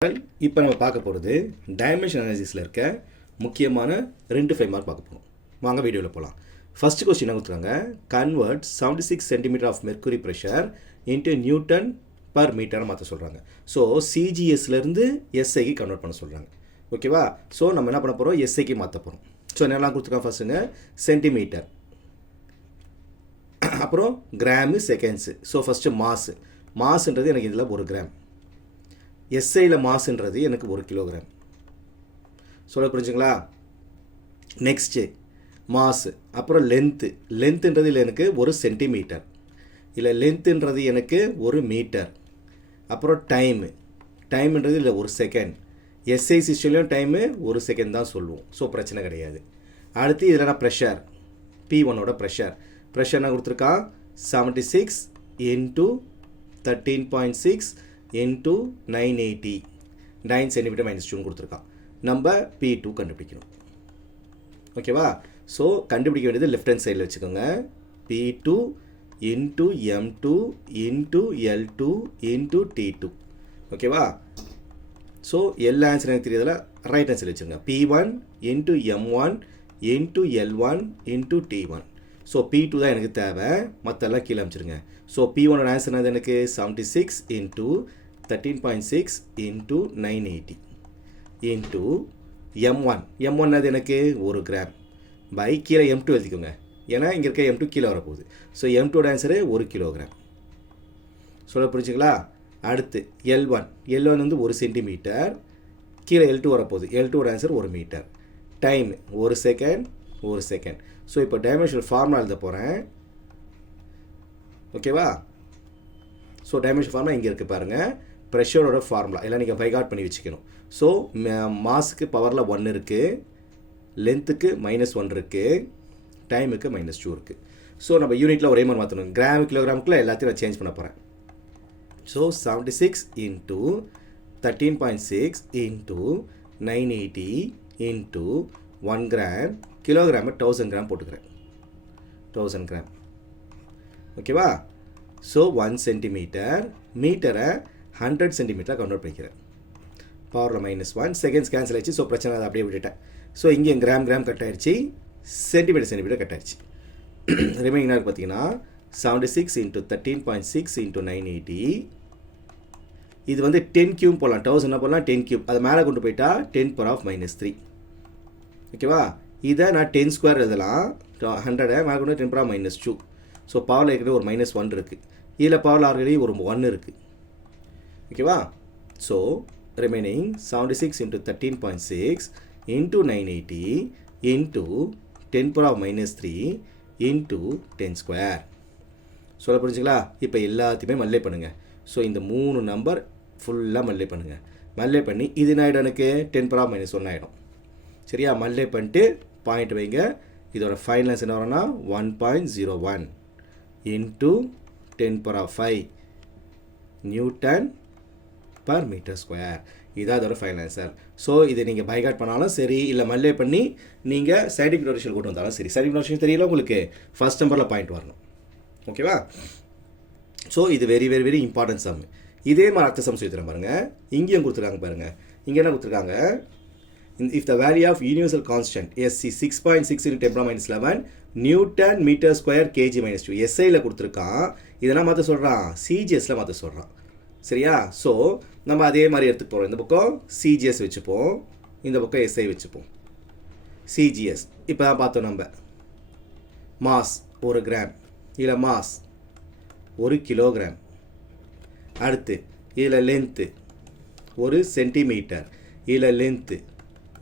இப்போ நம்ம பார்க்க போகிறது டைமென்ஷன் அனாலிசிஸில் இருக்க முக்கியமான 2 மார்க் பார்க்க போகிறோம். வாங்க வீடியோவில் போகலாம். ஃபர்ஸ்ட் கொஸ்டின் கொடுத்துருக்காங்க, convert 76 centimetre of mercury pressure into newton per metre மாற்ற சொல்கிறாங்க. ஸோ சிஜிஎஸ்லேருந்து எஸ்ஐக்கு கன்வெர்ட் பண்ண சொல்கிறாங்க. ஓகேவா? ஸோ நம்ம என்ன பண்ண போகிறோம், எஸ்ஐக்கு மாற்ற போகிறோம். ஸோ என்னெல்லாம் கொடுத்துருக்காங்க, ஃபர்ஸ்ட்டுங்க சென்டிமீட்டர், அப்புறம் கிராமு, செகண்ட்ஸு. ஸோ ஃபஸ்ட்டு மாசுன்றது எனக்கு இதில் 1 கிராம், எஸ்ஐயில் மாசுன்றது எனக்கு 1 கிலோகிராம். சொல்ல புரிஞ்சுங்களா? நெக்ஸ்ட்டு மாசு, அப்புறம் லென்த்துன்றது இல்லை எனக்கு 1 சென்டிமீட்டர், இல்லை லென்த்துன்றது எனக்கு 1 மீட்டர். அப்புறம் டைமுன்றது இல்லை 1 செகண்ட். எஸ்ஐ சிஸ்டம்லேயும் டைமு 1 செகண்ட் தான் சொல்லுவோம். ஸோ பிரச்சனை கிடையாது. அடுத்து இதில் நான் ப்ரெஷர், P1ஓட ப்ரெஷர் என்ன கொடுத்துருக்கான், 76 இன்ட்டு 13.6 இன்ட்டு 980 9 சென்டிமீட்டர் மைனஸ் 2 கொடுத்துருக்கான். நம்ம P2 கண்டுபிடிக்கணும். ஓகேவா? ஸோ கண்டுபிடிக்க வேண்டியது லெஃப்ட் ஹேண்ட் சைடில் வச்சுக்கோங்க. P2 into M2 into L2 into T2. ஓகேவா? ஸோ எல்லா ஆன்சர் எனக்கு தெரியாதுல, ரைட் ஹேண்ட் சைடில் வச்சுருங்க. P1 into M1 into L1 into T1. So P2 தான் எனக்கு தேவை, மற்றெல்லாம் கீழே அமைச்சிருங்க. ஸோ P1ஓட ஆன்சர் அது எனக்கு 76 இன்ட்டு 13.6 இன்ட்டு 980 இன்ட்டு M1 அது எனக்கு 1 கிராம் பை கீழே M2 எழுதிக்கோங்க, ஏன்னா இங்கே இருக்க M2 கீழே வரப்போகுது. ஸோ M2ஓட ஆன்சரு 1 கிலோகிராம். சொல்ல புரிஞ்சுங்களா? அடுத்து L1 வந்து 1 சென்டிமீட்டர், கீழே L2 வரப்போகுது. L2ஓட answer 1 metre. Time 1 second. So இப்போ டைமென்ஷனல் ஃபார்முலா எழுத போகிறேன். ஓகேவா? ஸோ டைமென்ஷன் ஃபார்முலா இங்கே இருக்குது பாருங்கள், ப்ரெஷரோட ஃபார்முலா எல்லாம் நீங்கள் பைகாட் பண்ணி வச்சுக்கணும். ஸோ மாஸுக்கு பவரில் 1 இருக்குது, லென்த்துக்கு -1 இருக்குது, டைமுக்கு -2 இருக்குது. ஸோ நம்ம யூனிட்டில் ஒரே மாதிரி மாற்றணும். கிராம் கிலோகிராமுக்குள்ள எல்லாத்தையும் நான் சேஞ்ச் பண்ண போகிறேன். So 76 into 13.6 into 980 into 1 gram, kilogram 1000 gram போட்டுக்கிறேன். 1000 கிராம். ஓகேவா? ஸோ 1 சென்டிமீட்டர், மீட்டரை 100 சென்டிமீட்டராக கன்வெர்ட் பண்ணிக்கிறேன். பவரில் -1, செகண்ட்ஸ் கேன்சல் ஆயிடுச்சு. ஸோ பிரச்சனை அதை அப்படியே விட்டுட்டேன். ஸோ இங்கே கிராம் கட் ஆயிடுச்சு, சென்டிமீட்டர் கட் ஆயிடுச்சு. ரிமைனிங் இருக்குது பார்த்தீங்கன்னா 76 இன்ட்டு 13.6 இன்ட்டு 980. இது வந்து 10 கியூப் போடலாம், 1000 போடலாம், 10 கியூப். அதை மேலே கொண்டு போயிட்டா 10⁻³ ஓகேவா? இதை நான் 10 ஸ்கொயர் எழுதலாம், 100 மேலே கொண்டு 10⁻². ஸோ பவரில் ஏற்கனவே ஒரு -1 இருக்குது, இதில் பவரில் ஆல்ரெடி ஒரு 1 இருக்குது. ஓகேவா? So remaining 76 into 13.6 into 980 into 10⁻³ into 10 square. சொல்ல புரிஞ்சுங்களா? இப்போ எல்லாத்தையுமே மல்லே பண்ணுங்கள். ஸோ இந்த 3 நம்பர் ஃபுல்லாக மல்லே பண்ணுங்கள். மல்லே பண்ணி இது என்ன ஆகிடும், எனக்கு 10⁻⁻1 ஆகிடும். சரியா? மல்லே பண்ணிட்டு பாயிண்ட் வைங்க. இதோட ஃபைனல் ஆன்சர் என்ன வரும்னா 1.01 into 10⁵ newton per metre square. இதான் அதோட ஃபைனல் ஆன்சர். ஸோ இதை நீங்கள் பைகாட் பண்ணாலும் சரி, இல்லை மல்லே பண்ணி நீங்கள் சயின்டிஃபிக் நோட்டேஷன் கொண்டு வந்தாலும் சரி. சயின்டிஃபிக் நோட்டேஷன் தெரியல உங்களுக்கு, ஃபர்ஸ்ட் நம்பரில் பாயிண்ட் வரணும். ஓகேவா? ஸோ இது very very very important sum. இதே மாதிரி அடுத்த சம் சொல்லித்தரேன் பாருங்கள். இங்கேயும் கொடுத்துருக்காங்க பாருங்கள். இங்கே என்ன கொடுத்துருக்காங்க, if the value of universal constant SC 6.6 into 10⁻11 newton metre square kg -2 எஸ்ஐயில் கொடுத்துருக்கான். இதெல்லாம் மாற்ற சொல்கிறான், சிஜிஎஸில் மாற்ற சொல்கிறான். சரியா? ஸோ நம்ம அதே மாதிரி எடுத்துகிட்டு போகிறோம். இந்த பக்கம் சிஜிஎஸ் வச்சுப்போம், இந்த பக்கம் எஸ்ஐ வச்சுப்போம். சிஜிஎஸ் இப்போ தான் பார்த்தோம் நம்ம. மாஸ் 1 கிராம், இதில் மாஸ் 1 கிலோகிராம். அடுத்து இதில் லென்த்து 1 சென்டிமீட்டர், இதில் லென்த்து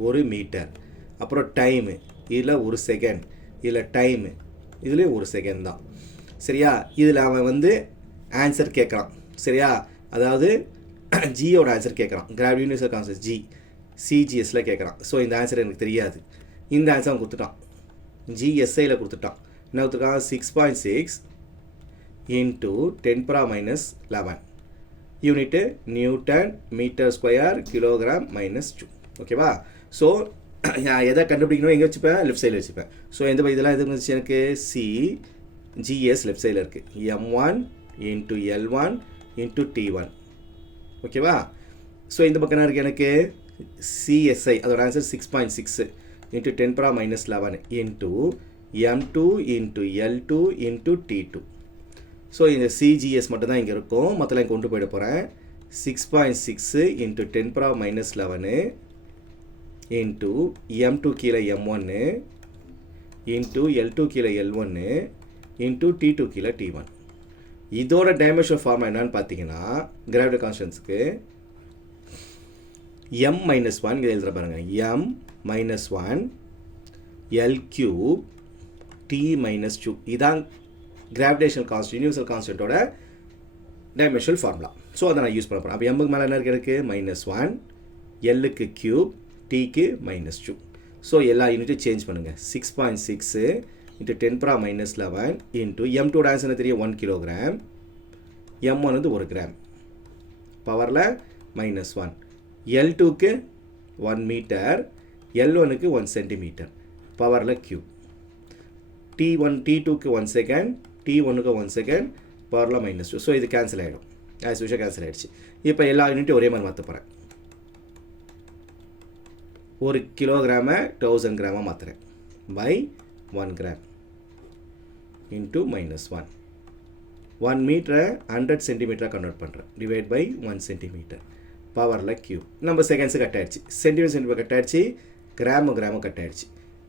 1 மீட்டர். அப்புறம் டைமு, இதில் 1 செகண்ட், இதில் டைமு, இதுலேயும் 1 செகண்ட் தான். சரியா? இதில் அவன் வந்து ஆன்சர் கேட்குறான். சரியா? அதாவது ஜியோட ஆன்சர் கேட்குறான். கிராவிட்டி யூனிவர்சல் கான்ஸ்டன்ட் ஜி சிஜிஎஸில் கேட்குறான். ஸோ இந்த ஆன்சர் எனக்கு தெரியாது. இந்த ஆன்சர் அவன் கொடுத்துட்டான், ஜிஎஸ்ஐயில் கொடுத்துட்டான். என்ன கொடுத்துருக்கான், 6.6 into 10⁻11 unit newton metre square kilogram -2. ஓகேவா? ஸோ எதை கண்டுபிடிக்கணும், எங்கே வச்சுப்பேன், லெஃப்ட் சைடில் வச்சுப்பேன். ஸோ எந்த இதெல்லாம் எது வந்துச்சு எனக்கு, ஜிஎஸ் லெஃப்ட் சைடில் இருக்குது, M1 into L1 into T1. ஓகேவா? ஸோ இந்த பக்கம் என்ன இருக்குது எனக்கு சிஎஸ்ஐ அதோட answer 6.6 into 10⁻−11 into M2 into L2 into T2. So இந்த சிஜிஎஸ் மட்டும் தான் இங்கே இருக்கும், மற்றெல்லாம் கொண்டு போயிட போகிறேன். 6.6 இன்ட்டு 10⁻−11 இன்ட்டு M2 கீழே M1 இன்ட்டு L2 கீழே L1 இன்ட்டு T2 கீழே T1. இதோட டைமென்ஷன் ஃபார்ம் என்னன்னு பார்த்தீங்கன்னா கிராவிட்டி கான்ஸ்டன்ட்ஸ்க்கு m-1 இதை எழுதுகிற பாருங்கள். m-1 L cube T-2 இதான் கிராவிடேஷனல் கான்ஸ்டன்ட் யூனிவர்சல் கான்ஸ்டன்ட்டோட டைமென்ஷனல் ஃபார்முலா. ஸோ அதை நான் யூஸ் பண்ண போகிறேன். அப்போ எம்முக்கு மேலே என்ன இருக்குது -1, எல்லுக்கு கியூப், டீக்கு -2. ஸோ எல்லா யூனிட்டும் சேஞ்ச் பண்ணுங்கள். 6.6 இன்ட்டு 10⁻−11 இன்ட்டு M2 ஆன்சர் தெரியும் 1 கிலோகிராம், M1 வந்து 1 கிராம், பவரில் -1. L2க்கு 1 மீட்டர், L1க்கு 1 சென்டிமீட்டர், பவரில் கியூப். T2க்கு 1 செகண்ட், T1க்கு 1 செகண்ட், பவரில் -2. ஸோ இது கேன்சல் ஆகிடும். ஆஸ் யூஷுவல் கேன்சல் ஆகிடுச்சு. இப்போ எல்லா யூனிட்டும் ஒரே மாதிரி மாற்ற போகிறேன். 1 கிலோகிராமை 1000 கிராமாக மாற்றுறேன். By 1 gram into -1. 1 மீட்டரை 100 சென்டிமீட்டராக கன்வெர்ட் பண்ணுறேன். டிவைட் பை 1 சென்டிமீட்டர், பவரில் கியூப். நம்ம செகண்ட்ஸு கட் ஆகிடுச்சு, சென்டிமீட்டர் கட் ஆகிடுச்சு, கிராமு கட் ஆகிடுச்சு.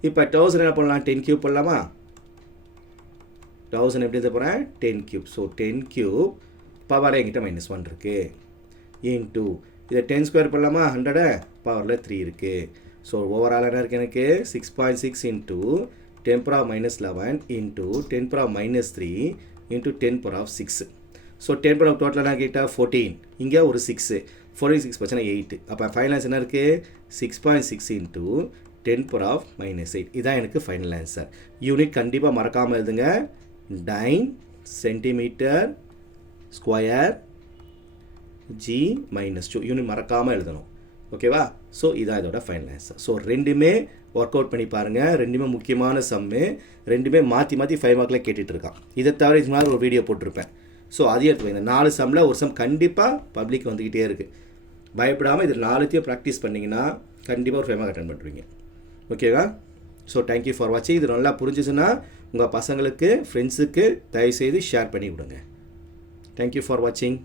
இப்போ 1000 என்ன பண்ணலாம், 10 கியூப் பண்ணலாமா? 1000 எப்படி எழுத போகிறேன், 10 கியூப். ஸோ 10 கியூப், பவரை என்கிட்ட -1 இருக்குது, இன்ட்டு இதை 10 ஸ்கொயர் பண்ணலாமா, 100 பவரில் 3 இருக்குது. ஸோ ஓவரால் என்ன இருக்குது எனக்கு 6.6 இன்ட்டு 10⁻−11 இன்ட்டு 10⁻−3 இன்ட்டு 10⁻6. ஸோ 10 டோட்டலாக என்ன கேட்டா 14, இங்கே ஒரு 6, 46 பர்சன்ட் 8. அப்போ ஃபைனல் ஆன்சர் என்ன இருக்குது 6.6 இன்ட்டு 10⁻−8. இதான் எனக்கு ஃபைனல் ஆன்சர். யூனிட் கண்டிப்பாக மறக்காமல் எழுதுங்க. Time centimetre square G -2 unit மறக்காமல் எழுதணும். ஓகேவா? ஸோ இதான் இதோட ஃபைனல் ஆன்சர். ஸோ ரெண்டுமே ஒர்க் அவுட் பண்ணி பாருங்கள். ரெண்டுமே முக்கியமான சம்மு, ரெண்டுமே மாற்றி 5 மார்க்கில் கேட்டுட்ருக்கான். இதை தவிர இது மாதிரி ஒரு வீடியோ போட்டிருப்பேன். ஸோ அதையும் எடுத்து இந்த 4 சம்மில் ஒரு சம் கண்டிப்பாக பப்ளிக் வந்துக்கிட்டே இருக்குது. பயப்படாமல் இதில் 4த்தையும் ப்ராக்டிஸ் பண்ணிங்கன்னா கண்டிப்பாக ஒரு 5 மார்க் அட்டன் பண்ணுவீங்க. ஓகேவா? ஸோ தேங்க்யூ ஃபார் வாட்சிங். இது நல்லா புரிஞ்சிச்சுன்னா உங்கள் பசங்களுக்கு, ஃப்ரெண்ட்ஸுக்கு தயவுசெய்து ஷேர் பண்ணி விடுங்க. தேங்க்யூ ஃபார் வாட்சிங்.